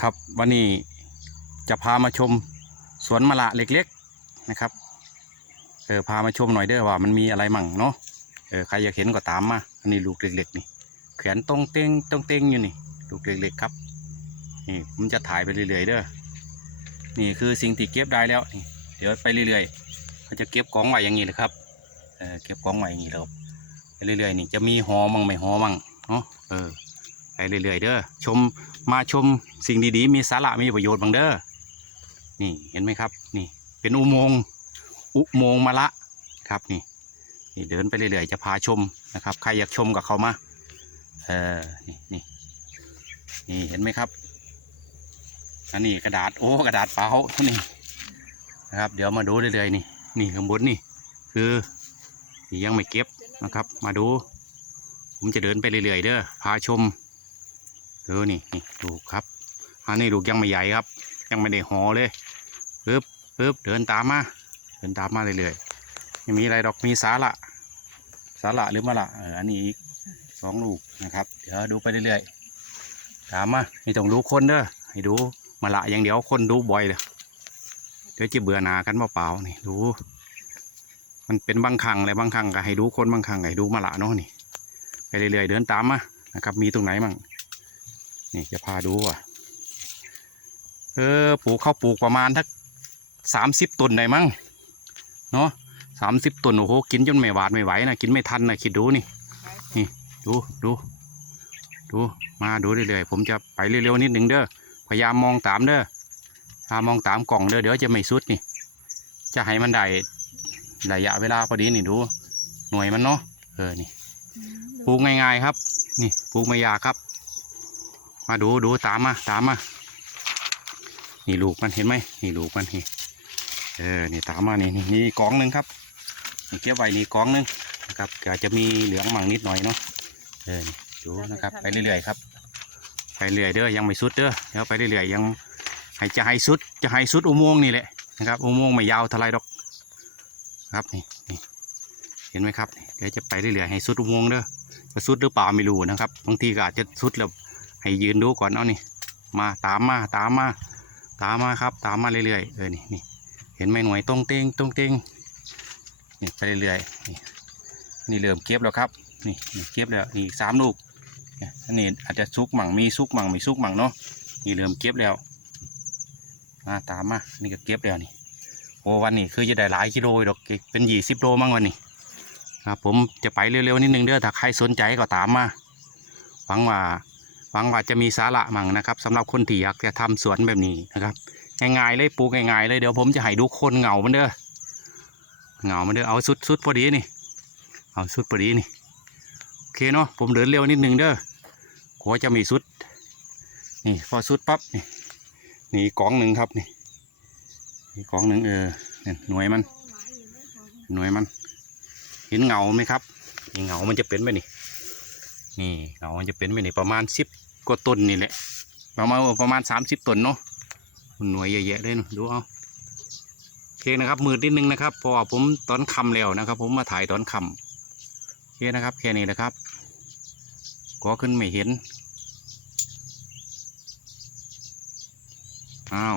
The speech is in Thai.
ครับวันนี้จะพามาชมสวนมะละเล็กๆนะครับเออพามาชมหน่อยเด้อว่ามันมีอะไรมั่งเนาะเออใครอยากเห็นก็ตามมาอันนี้ลูกเล็กๆนี่แขนตรงเต้งตรงเต้งอยู่นี่ลูกเล็กๆครับนี่ผมจะถ่ายไปเรื่อยๆเด้อนี่คือสิ่งที่เก็บได้แล้วนี่เดี๋ยวไปเรื่อยๆเขาจะเก็บกองไว้อย่างนี้เลยครับเออเก็บกองไว้อย่างนี้เลยครับไปเรื่อยๆนี่จะมีหอมั่งไม่หอมั่งเนาะเออ ไปเรื่อยๆเด้อชมมาชมสิ่งดีๆ มีสาระมีประโยชน์บางเด้อนี่เห็นไหมครับ นี่เป็นอุโมงค์อุโมงค์มะละครับนี่นี่เดินไปเรื่อยๆจะพาชมนะครับใครอยากชมกับเขามาเออนี่นี่นี่เห็นไหมครับอันนี้กระดาษโอ้กระดาษเปล่านี่นะครับ เดี๋ยวมาดูเรื่อยๆนี่นี่ข้างบนนี่ คือยังไม่เก็บนะครับ มาดู ผมจะเดินไปเรื่อยๆเด้อพาชม เออนี่นี่ดูครับอันนี้ลูกยังไม่ใหญ่ครับ ยังไม่ได้ห่อเลยปึ๊บปึ๊บเดินตามมาเดินตามมาเรื่อยๆยังมีอะไรดอกมีสาระสาระหรือมะละเอออันนี้อีกสองลูกนะครับ เดี๋ยวดูไปเรื่อยๆตามมาไม่ต้องดูคนเด้อให้ดูมะละอย่างเดียวคนดูบ่อยเลยเดี๋ยวจะเบื่อหนากันเปล่าๆนี่ดูมันเป็นบางครั้งเลยบางครั้งก็ให้ดูคนบางครั้งให้ดูมะละเนาะนี่ไปเรื่อยๆเดินตามมานะครับ มีตรงไหนมั่ง นี่จะพาดูอะเออปลูกข้าวปลูกประมาณทักสามสิบต้นได้มั้งเนาะสามสิบต้นโอ้โหกินจนไม่หวาดไม่ไหวนะกินไม่ทันนะคิดดูนี่นี่ดูดูดูมาดูเรื่อยๆผมจะไปเร็วๆนิดหนึ่งเด้อพยายามมองตามเด้อพยายามมองตามกล่องเด้อเดี๋ยวจะไม่สุดนี่ จะให้มันได้ระยะเวลาพอดีนี่ดู หน่วยมันเนาะเออนี่ปลูกง่ายๆครับ นี่ปลูกไม่ยากครับ มาดูดูตามมาตามมานี่ลูกมันเห็นไหมนี่ลูกมันนี่เออนี่ตามมานี่นี่นี่กองหนึ่งครับนี่เก็บไว้นี่กองหนึ่งนะครับก็จะมีเหลืองมั่งนิดหน่อยเนาะเออนี่ดูนะครับไปเรื่อยๆครับไปเรื่อยเด้อยังไม่สุดเด้อเดี๋ยวไปเรื่อยๆยังให้จะให้สุดจะให้สุดอุโมงค์นี่แหละนะครับอุโมงค์ไม่ยาวเท่าไรดอกครับนี่นี่เห็นไหมครับนี่เดี๋ยวจะไปเรื่อยๆให้สุดอุโมงค์เด้อจะสุดหรือเปล่าไม่รู้นะครับบางทีก็อาจจะสุดแล้ว ให้ยืนดูก่อนเอานี่ มาตามมาตามมา ตามมาครับ ตามมาเรื่อยๆเออนี่นี่เห็นไหมหน่วยตรงเตงตรงเตงนี่ไปเรื่อยๆนี่นี่เริ่มเก็บแล้วครับ นี่เก็บแล้วนี่สามลูกนี่อันนี้อาจจะซุกมั่งมีซุกมั่งไม่ซุกมั่งเนาะนี่เริ่มเก็บแล้วมาตามมานี่ก็เก็บแล้วนี่โอ้วันนี้คือจะได้หลายกิโลอยู่ดอกเป็นยี่สิบโลมั่งวันนี้ครับผมจะไปเร็วๆนิดนึงเด้อถ้าใครสนใจก็ตามมาหวังว่า หวังว่าจะมีสาระมั่งนะครับสำหรับคนที่อยากจะทำสวนแบบนี้นะครับง่ายๆเลยปลูกง่ายๆเลยเดี๋ยวผมจะให้ดูคนเหงามันเด้อเหงามันเด้อเอาสุดสุดพอดีนี่ เอาสุดพอดีนี่โอเคเนาะผมเดินเร็วนิดนึงเด้อกลัวจะมีสุดนี่พอสุดปั๊บนี่นี่กองหนึ่งครับนี่อีกกองหนึ่งเออเนี่ยหน่วยมัน หน่วยมัน เห็นเงาไหมครับนี่เงามันจะเป็นแบบนี้ นี่เราจะเป็นไปในประมาณสิบกว่าต้นนี่แหละประมาณประมาณสามสิบต้นเนาะหน่วยเยอะๆเลยนะดูเอาโอเคนะครับมืดนิดนึงนะครับพราะว่าผมตอนค่ำแล้วนะครับ ผมมาถ่ายตอนค่ำโอเคนะครับแค่นี้นะครับก็ขึ้นไม่เห็นอ้าว